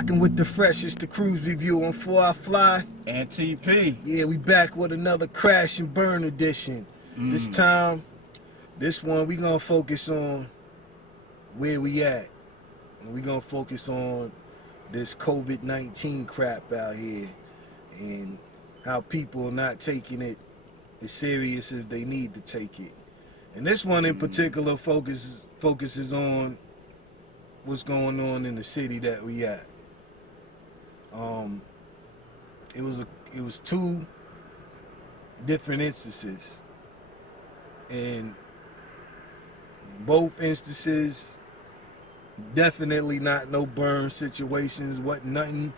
Rocking with the freshest, the KRUZE review on 4 I Fly. And TP. Yeah, we back with another crash and burn edition. This time, this one we gonna focus on where we at. And we gonna focus on this COVID-19 crap out here and how people are not taking it as serious as they need to take it. And this one in particular focuses on what's going on in the city that we at. It was two different instances, and both instances definitely not no burn situations. Wasn't nothing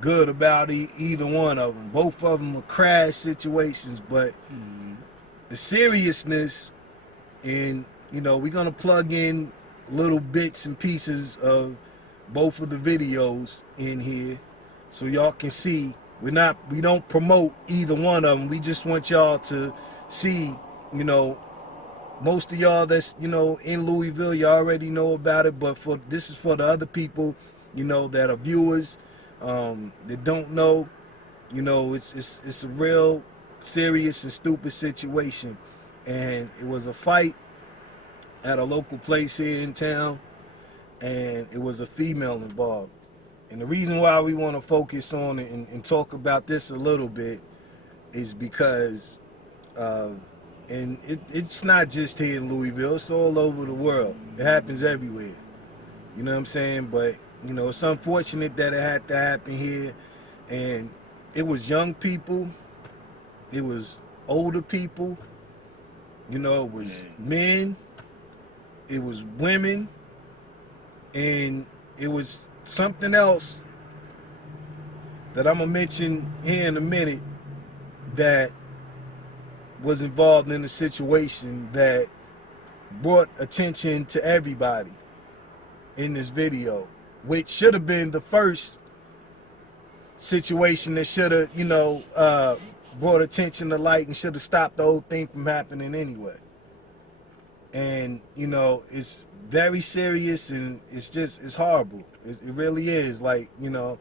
good about either one of them. Both of them were crash situations, but the seriousness, and we're gonna plug in little bits and pieces of both of the videos in here so y'all can see. We don't promote either one of them. We just want y'all to see, most of y'all that's, in Louisville, you already know about it, but this is for the other people, that are viewers, that don't know, it's a real serious and stupid situation. And it was a fight at a local place here in town, and it was a female involved. And the reason why we want to focus on it and talk about this a little bit is because, and it's not just here in Louisville, it's all over the world. It happens everywhere. You know what I'm saying? But, it's unfortunate that it had to happen here. And it was young people, it was older people, it was men, it was women, and it was something else that I'm gonna mention here in a minute that was involved in the situation that brought attention to everybody in this video, which should have been the first situation that should have, brought attention to light and should have stopped the whole thing from happening anyway. And, it's very serious, and it's horrible. It really is. Like, my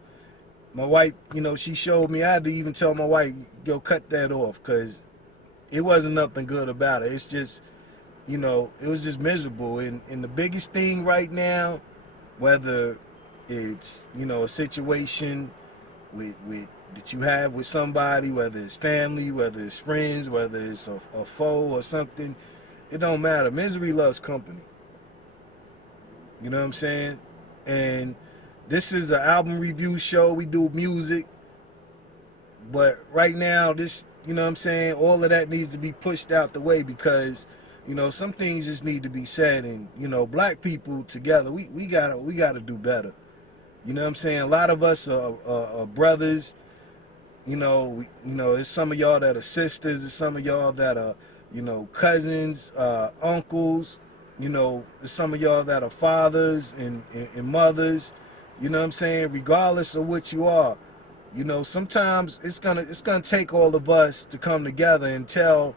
wife, she showed me, I had to even tell my wife, yo, cut that off, because it wasn't nothing good about it. It's just, it was just miserable. And the biggest thing right now, whether it's, a situation with that you have with somebody, whether it's family, whether it's friends, whether it's a foe or something, it don't matter. Misery loves company. You know what I'm saying? And this is an album review show. We do music. But right now, this, all of that needs to be pushed out the way, because, some things just need to be said. And, black people together, we gotta do better. You know what I'm saying? A lot of us are brothers. There's some of y'all that are sisters. There's some of y'all that are, cousins, uncles. There's some of y'all that are fathers and mothers. You know what I'm saying? Regardless of what you are, sometimes it's gonna take all of us to come together and tell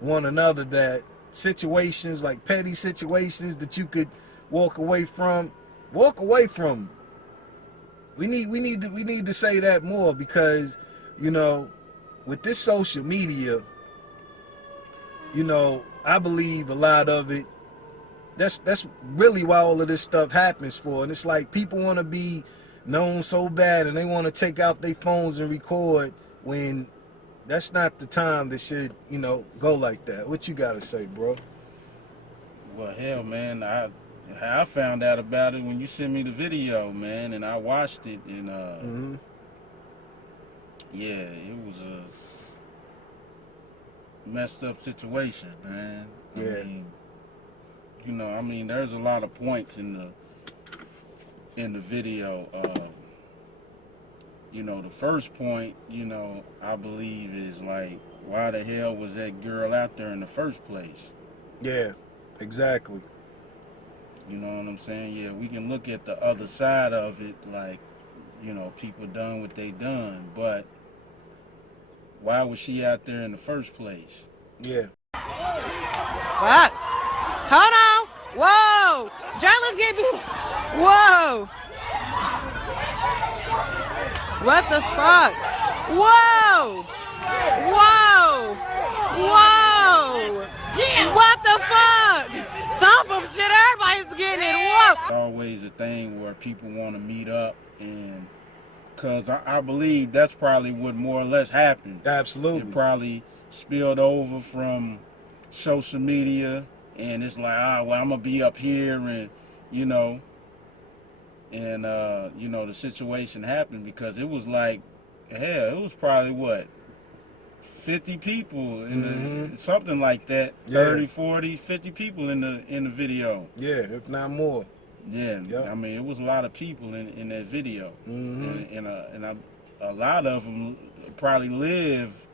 one another that situations, like petty situations that you could walk away from. We need to say that more, because with this social media, I believe a lot of it, that's really why all of this stuff happens for. And it's like people want to be known so bad, and they want to take out their phones and record, when that's not the time that should, go like that. What you got to say, bro? Well, hell, man, I found out about it when you sent me the video, man, and I watched it, and yeah, it was a messed up situation, man. Yeah. I mean, there's a lot of points in the video. The first point, I believe is like, why the hell was that girl out there in the first place? Yeah, exactly. You know what I'm saying? Yeah, we can look at the other side of it, like, people done what they done, but why was she out there in the first place? Yeah. Fuck. Hold on. Whoa. John, let's get me. Whoa. What the fuck? Whoa! Whoa! Whoa! What the fuck? Thump of shit, everybody's getting it. Whoa! It's always a thing where people want to meet up, and because I believe that's probably what more or less happened. Absolutely. It probably spilled over from social media, and it's like, well, I'm gonna be up here, and you know, the situation happened because it was like, hell, it was probably what, 50 people in the, something like that, 30, 40, 50 people in the video. Yeah, if not more. Yeah, yep. I mean, it was a lot of people in that video, and a lot of them probably live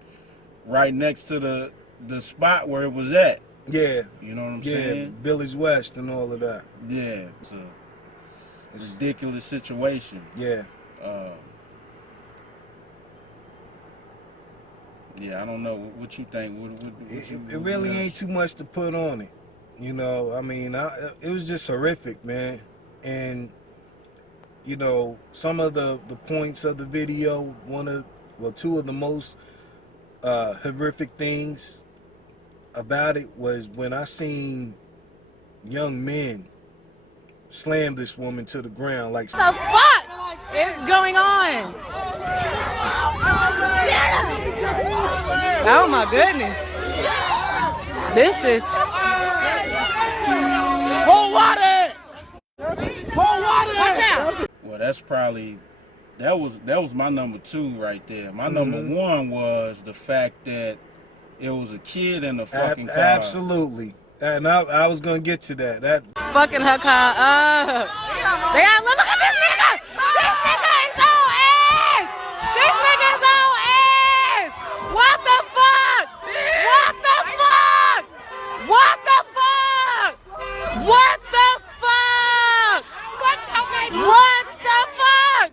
right next to the spot where it was at. Yeah. You know what I'm saying? Village West and all of that. Yeah, it's a ridiculous situation. Yeah. Yeah, I don't know what you think. It really ain't too much to put on it. You know, I mean, it was just horrific, man. And, you know, some of the points of the video, two of the most horrific things about it was when I seen young men slam this woman to the ground. Like, what the fuck is going on? Oh my goodness. This is... Hold water! Hold water! Watch out! Well, that's probably, that was my number 2 right there. My number 1 was the fact that it was a kid in the fucking car. Absolutely. And I was gonna get to that. Fucking her car up. They got, look at this nigga! This nigga is on ass! This nigga is on ass! What the fuck? What the fuck? What the fuck? What the fuck? What the fuck?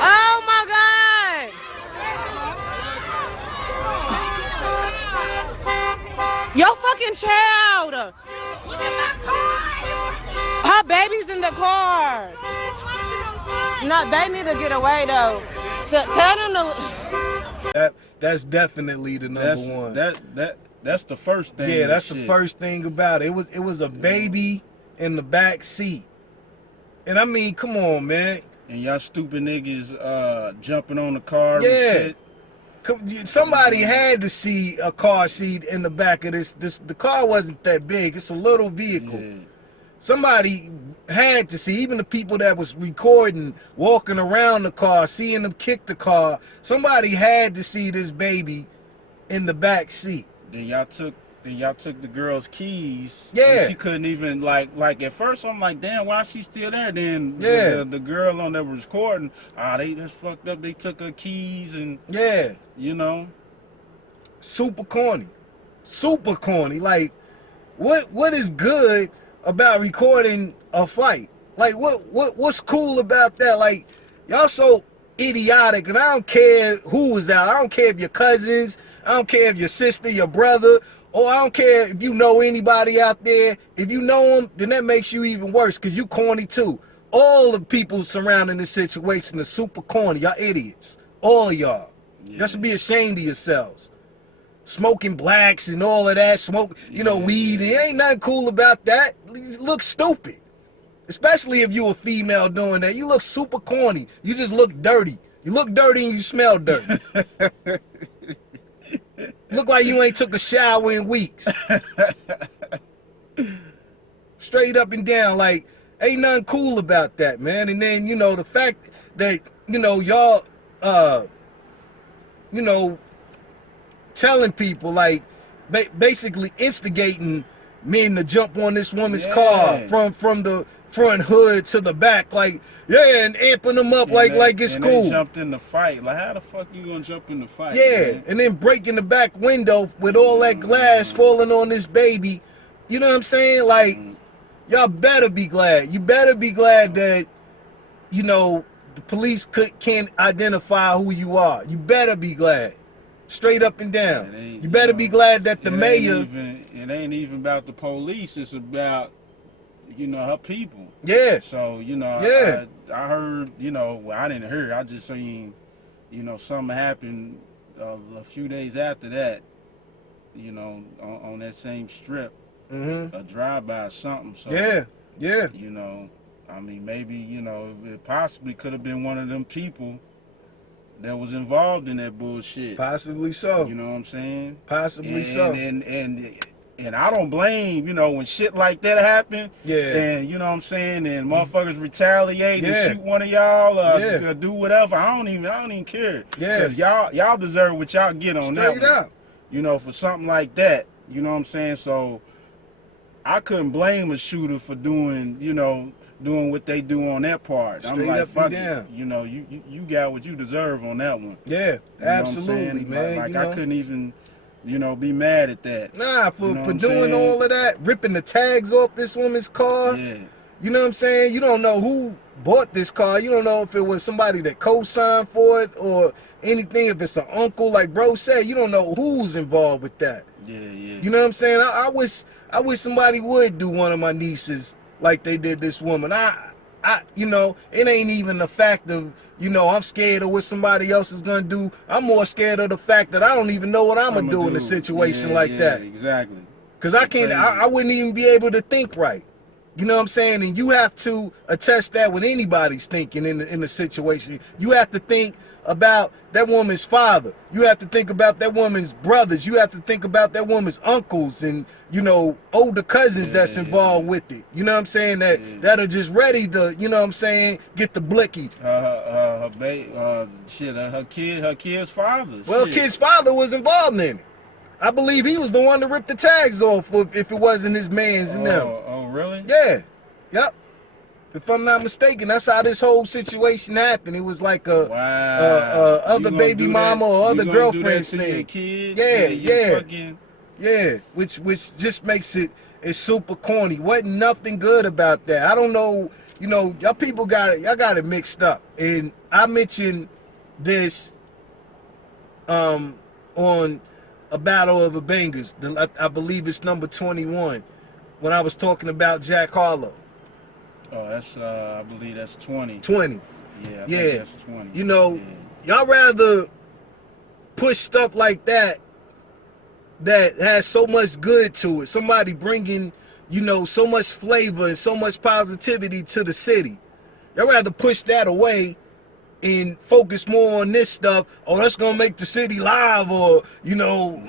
Oh my god! Your fucking child! Her baby's in the car. No, they need to get away though. Tell them to. That's definitely the number 1. That's the first thing. Yeah, that's the first thing about it. It was a baby in the back seat. And I mean, come on, man. And y'all stupid niggas jumping on the car and shit. Somebody had to see a car seat in the back of this. The car wasn't that big. It's a little vehicle. Yeah. Somebody had to see, even the people that was recording, walking around the car, seeing them kick the car. Somebody had to see this baby in the back seat. Then y'all took the girl's keys. Yeah. She couldn't even like at first I'm like, damn, why is she still there? Then the girl on that was recording, they just fucked up. They took her keys and you know. Super corny. Super corny. Like, what is good about recording a fight? Like, what's cool about that? Like, y'all so idiotic, and I don't care who was out. I don't care if your cousins, I don't care if your sister, your brother, or I don't care if you know anybody out there. If you know them, then that makes you even worse, because you corny too. All the people surrounding this situation are super corny. Y'all idiots. All of y'all. Y'all should be ashamed of yourselves. Smoking blacks and all of that, weed. It ain't nothing cool about that. You look stupid. Especially if you a female doing that. You look super corny. You just look dirty. You look dirty and you smell dirty. Look like you ain't took a shower in weeks. Straight up and down, like, ain't nothing cool about that, man. And then, the fact that, y'all, telling people, like, basically instigating men to jump on this woman's car from the front hood to the back, like, and amping them up like it's cool. They jumped in the fight. Like, how the fuck you gonna jump in the fight? Man? And then breaking the back window with all that glass falling on this baby. You know what I'm saying? Like, y'all better be glad. You better be glad that, the police can't identify who you are. You better be glad. Straight up and down. You better be glad that the mayor... It ain't even about the police. It's about, you know, her people. Yeah. So, you know, Yeah. I heard, you know, well, I didn't hear, I just seen, you know, something happened a few days after that, you know, on that same strip, a drive-by or something. So, Yeah. Yeah. you know, I mean, maybe, you know, it possibly could have been one of them people that was involved in that bullshit. Possibly so. You know what I'm saying? Possibly so. And I don't blame, you know, when shit like that happen. Yeah. And you know what I'm saying, and motherfuckers retaliate Yeah. and shoot one of y'all, Yeah. do whatever. I don't even care. Yeah. Cause y'all deserve what y'all get on that Straight one. up. You know, for something like that. You know what I'm saying? So I couldn't blame a shooter for doing what they do on that part. I'm Straight like, up and fuck down. it. You know, you got what you deserve on that one. Yeah. You know what I'm Absolutely, saying? man. Like you know? I couldn't even, you know, be mad at that. Nah, for You know what I'm doing saying? all of that, ripping the tags off this woman's car. Yeah. You know what I'm saying? You don't know who bought this car. You don't know if it was somebody that co-signed for it or anything. If it's an uncle, like bro said, you don't know who's involved with that. Yeah. You know what I'm saying? I wish somebody would do one of my nieces like they did this woman. You know, it ain't even the fact of, you know, I'm scared of what somebody else is gonna do. I'm more scared of the fact that I don't even know what I'm gonna do in a situation like that. Exactly. Cause I wouldn't even be able to think right. You know what I'm saying? And you have to attest that when anybody's thinking in the situation. You have to think about that woman's father. You have to think about that woman's brothers. You have to think about that woman's uncles and, you know, older cousins that's involved with it. You know what I'm saying? That are just ready to, you know what I'm saying, get the blicky. Her kid's father. Well, kid's father was involved in it. I believe he was the one to rip the tags off if it wasn't his mans and them. Oh, really? Yeah. Yep. If I'm not mistaken, that's how this whole situation happened. It was like a other baby mama or other girlfriend's thing. Yeah, which just makes it's super corny. Wasn't nothing good about that. I don't know, you know, y'all got it mixed up. And I mentioned this on a Battle of the Bangers. I believe it's number 21 when I was talking about Jack Harlow. Oh, that's I believe that's 20. 20. Yeah, I think that's 20. You know, y'all rather push stuff like that has so much good to it. Somebody bringing, you know, so much flavor and so much positivity to the city. Y'all rather push that away and focus more on this stuff. Oh, that's gonna make the city live, or you know,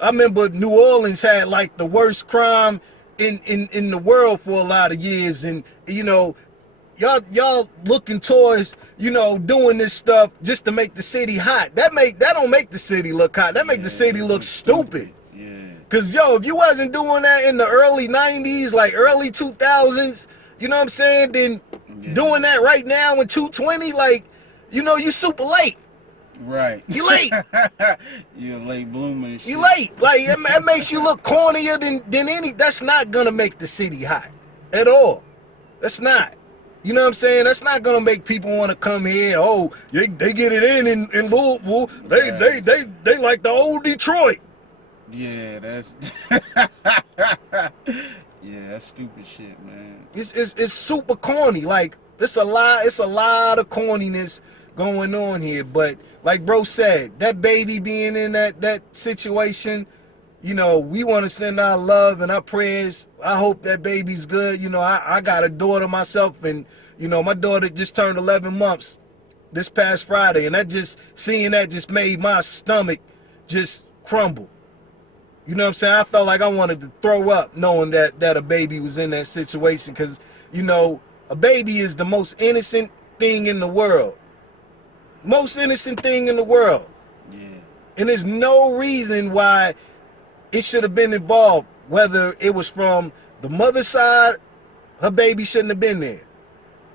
I remember New Orleans had like the worst crime in the world for a lot of years, and you know, y'all looking towards, you know, doing this stuff just to make the city hot. That don't make the city look hot. That make the city look stupid. Yeah. Cause yo, if you wasn't doing that in the early 90s, like early 2000s, you know what I'm saying? Then doing that right now in 220, like, you know, you super late. Right. You late. You're late bloomer and shit. You late. Like, it makes you look cornier than any. That's not gonna make the city hot at all. That's not. You know what I'm saying? That's not gonna make people want to come here. Oh, they get it in Louisville. They like the old Detroit. Yeah, that's that's stupid shit, man. It's super corny. Like, it's a lot of corniness going on here. But like bro said, that baby being in that situation, you know, we want to send our love and our prayers. I hope that baby's good. You know, I got a daughter myself, and you know, my daughter just turned 11 months this past Friday, and seeing that just made my stomach just crumble. You know what I'm saying? I felt like I wanted to throw up knowing that a baby was in that situation, because, you know, a baby is the most innocent thing in the world. Most innocent thing in the world. Yeah. And there's no reason why it should have been involved, whether it was from the mother's side, her baby shouldn't have been there.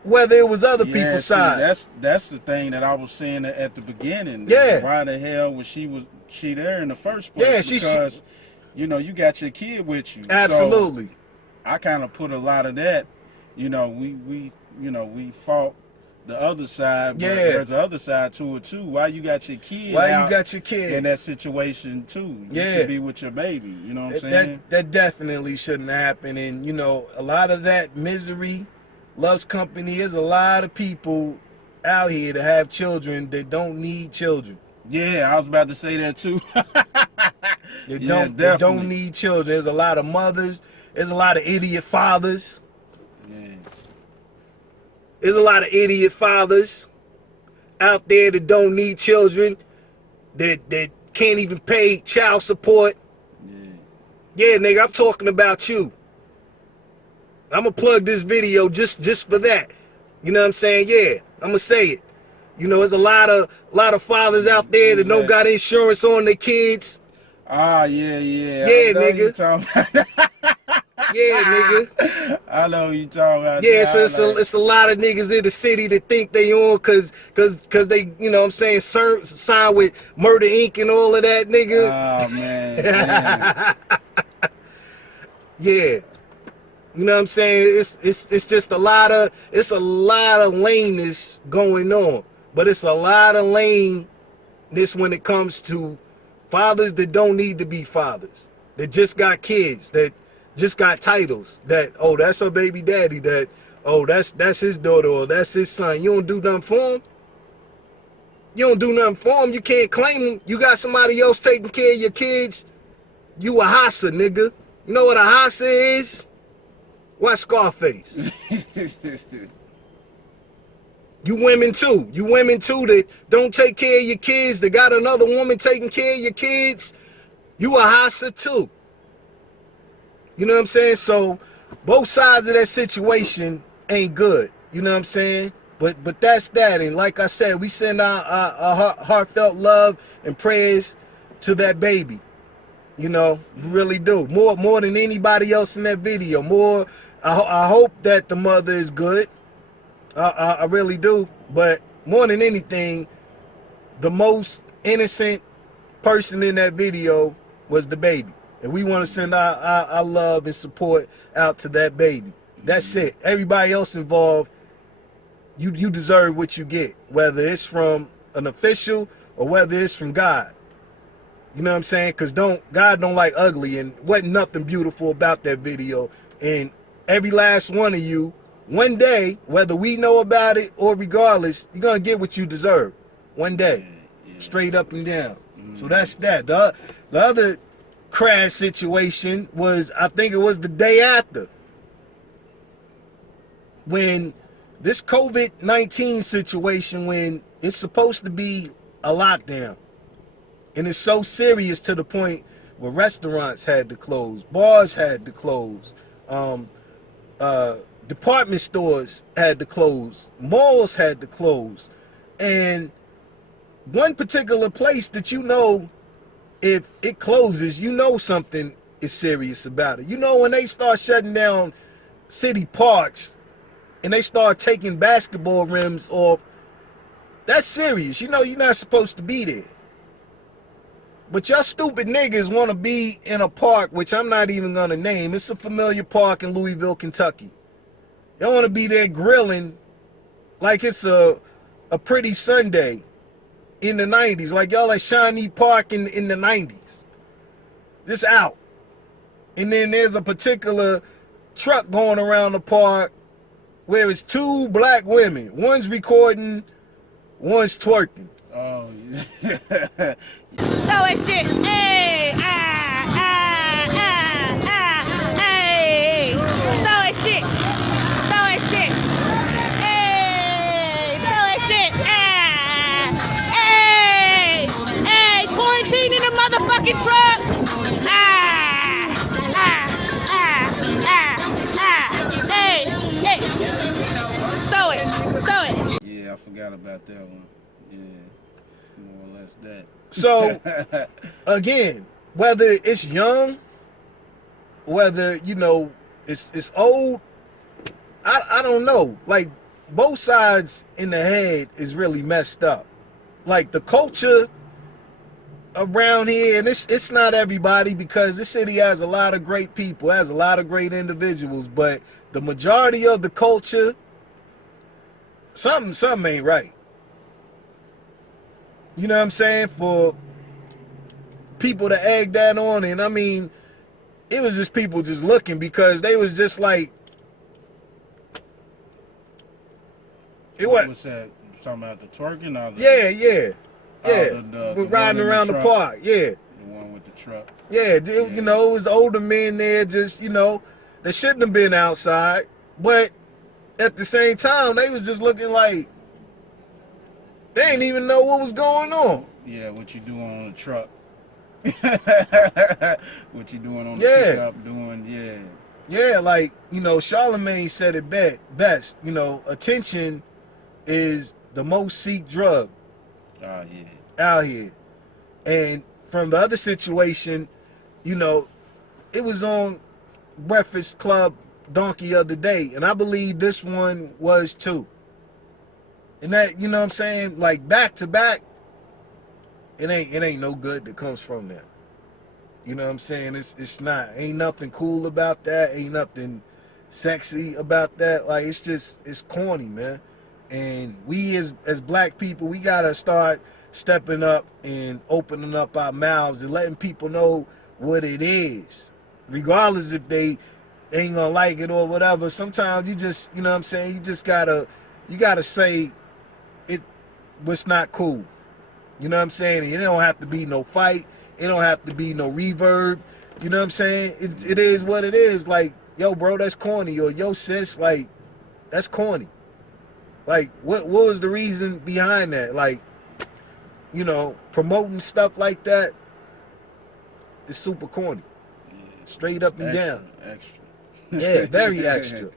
Whether it was other people's side. That's the thing that I was saying at the beginning. Yeah. Why the hell was she there in the first place? Yeah, because you know, you got your kid with you. Absolutely. So I kind of put a lot of that. You know, we fought the other side. But Yeah. there's the other side to it too. Why you got your kid? Why out you got your kid in that situation too? You Yeah. should be with your baby. You know what I'm saying? That definitely shouldn't happen. And you know, a lot of that misery loves company. There's a lot of people out here that have children that don't need children. Yeah, I was about to say that too. They Yeah, don't definitely. need children. There's a lot of mothers. There's a lot of idiot fathers. Yeah. There's a lot of idiot fathers out there that don't need children, that can't even pay child support. Yeah. Yeah, nigga, I'm talking about you. I'm gonna plug this video just for that. You know what I'm saying? Yeah, I'm gonna say it. You know, there's a lot of fathers out there that don't got insurance on their kids. Ah, yeah. Yeah, I know nigga. You talking about. Yeah, nigga. I know who you talking about. Yeah, so it's a lot of niggas in the city that think they on cause they, you know what I'm saying, signed with Murder Inc. and all of that, nigga. Oh man. Yeah. Yeah. You know what I'm saying? It's just a lot of lameness going on. But it's a lot of lameness when it comes to fathers that don't need to be fathers. That just got kids, that just got titles, that, oh, that's her baby daddy, that, oh, that's his daughter, or that's his son. You don't do nothing for him. You don't do nothing for him. You can't claim him. You got somebody else taking care of your kids. You a hassa, nigga. You know what a hassa is? Watch Scarface. You women too. You women too that don't take care of your kids, that got another woman taking care of your kids. You a hassa too. You know what I'm saying? So both sides of that situation ain't good. You know what I'm saying? But that's that. And like I said, we send our heartfelt love and prayers to that baby. You know, we really do. More than anybody else in that video. More, I hope that the mother is good. I really do. But more than anything, the most innocent person in that video was the baby. And we want to send our love and support out to that baby. That's it. Everybody else involved, you deserve what you get. Whether it's from an official or whether it's from God. You know what I'm saying? Because God don't like ugly, and wasn't nothing beautiful about that video. And every last one of you, one day, whether we know about it or regardless, you're going to get what you deserve. One day. Yeah. Straight up and down. So that's that. The other crash situation was, I think it was the day after, when this COVID-19 situation, when it's supposed to be a lockdown, and it's so serious to the point where restaurants had to close, bars had to close, department stores had to close, malls had to close. And one particular place that, you know, if it closes, you know something is serious about it. You know, when they start shutting down city parks and they start taking basketball rims off, that's serious. You know, you're not supposed to be there. But y'all stupid niggas want to be in a park, which I'm not even going to name. It's a familiar park in Louisville, Kentucky. Y'all want to be there grilling like it's a pretty Sunday in the 90s. Like y'all at Shawnee Park in the 90s. Just out. And then there's a particular truck going around the park where it's two black women. One's recording, one's twerking. Oh, yeah. Throw that shit. Hey, hey. Throw that shit. Throw that shit. Hey, throw that shit. Hey. Quarantine in the motherfucking truck. Hey. Throw it. Yeah, I forgot about that one. Yeah, more or less that. So, again, whether it's young, whether, you know, it's old, I don't know. Like, both sides in the head is really messed up. Like, the culture around here, and it's not everybody, because this city has a lot of great people, has a lot of great individuals, but the majority of the culture something ain't right. You know what I'm saying? For people to egg that on, and I mean, it was just people just looking because they was just like, What's that? Talking about the twerking? Or the, yeah. The riding around the park, yeah. The one with the truck. Yeah, you know, it was older men there, just, you know, they shouldn't have been outside, but at the same time, they was just looking like they didn't even know what was going on. Yeah, what you doing on the truck? What you doing on the pickup? Doing, Yeah, like, you know, Charlemagne said it best. You know, attention is the most seeked drug out here. And from the other situation, you know, it was on Breakfast Club Donkey of the Day, and I believe this one was too. And that, you know what I'm saying, like back to back, it ain't no good that comes from that. You know what I'm saying? It's not. Ain't nothing cool about that. Ain't nothing sexy about that. Like, it's corny, man. And we as black people, we gotta start stepping up and opening up our mouths and letting people know what it is. Regardless if they ain't gonna like it or whatever. Sometimes you just, you know what I'm saying, you gotta say it what's not cool. You know what I'm saying? And it don't have to be no fight. It don't have to be no reverb. You know what I'm saying? It is what it is. Like, yo, bro, that's corny. Or, yo, sis, like, that's corny. Like, what was the reason behind that? Like, you know, promoting stuff like that is super corny. Straight up and down. Extra. Yeah, very extra.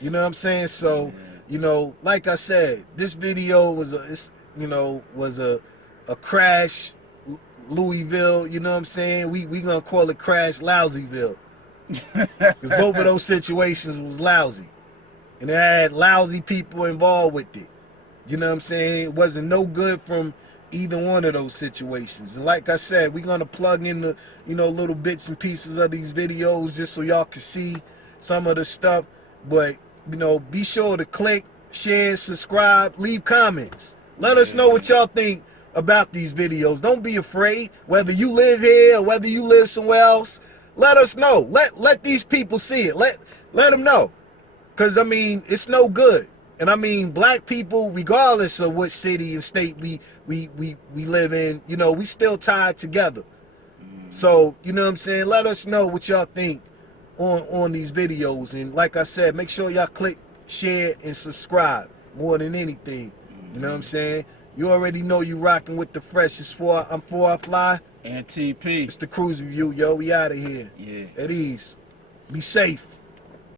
You know what I'm saying? So, you know, like I said, this video was a crash Louisville, you know what I'm saying? We gonna call it Crash Lousyville. Because both of those situations was lousy. And it had lousy people involved with it. You know what I'm saying? It wasn't no good from either one of those situations. And like I said, we're gonna plug in the, you know, little bits and pieces of these videos just so y'all can see some of the stuff. But, you know, be sure to click, share, subscribe, leave comments. Let us know what y'all think about these videos. Don't be afraid, whether you live here or whether you live somewhere else. Let us know. Let these people see it. Let them know. Because, I mean, it's no good. And, I mean, black people, regardless of what city and state we live in, you know, we still tied together. So, you know what I'm saying? Let us know what y'all think on these videos. And like I said, make sure y'all click, share, and subscribe more than anything. You know what I'm saying? You already know you rocking with the freshest. I'm 4 Fly. And TP. It's the KRUZE Review, yo. We out of here. Yeah. At ease. Be safe.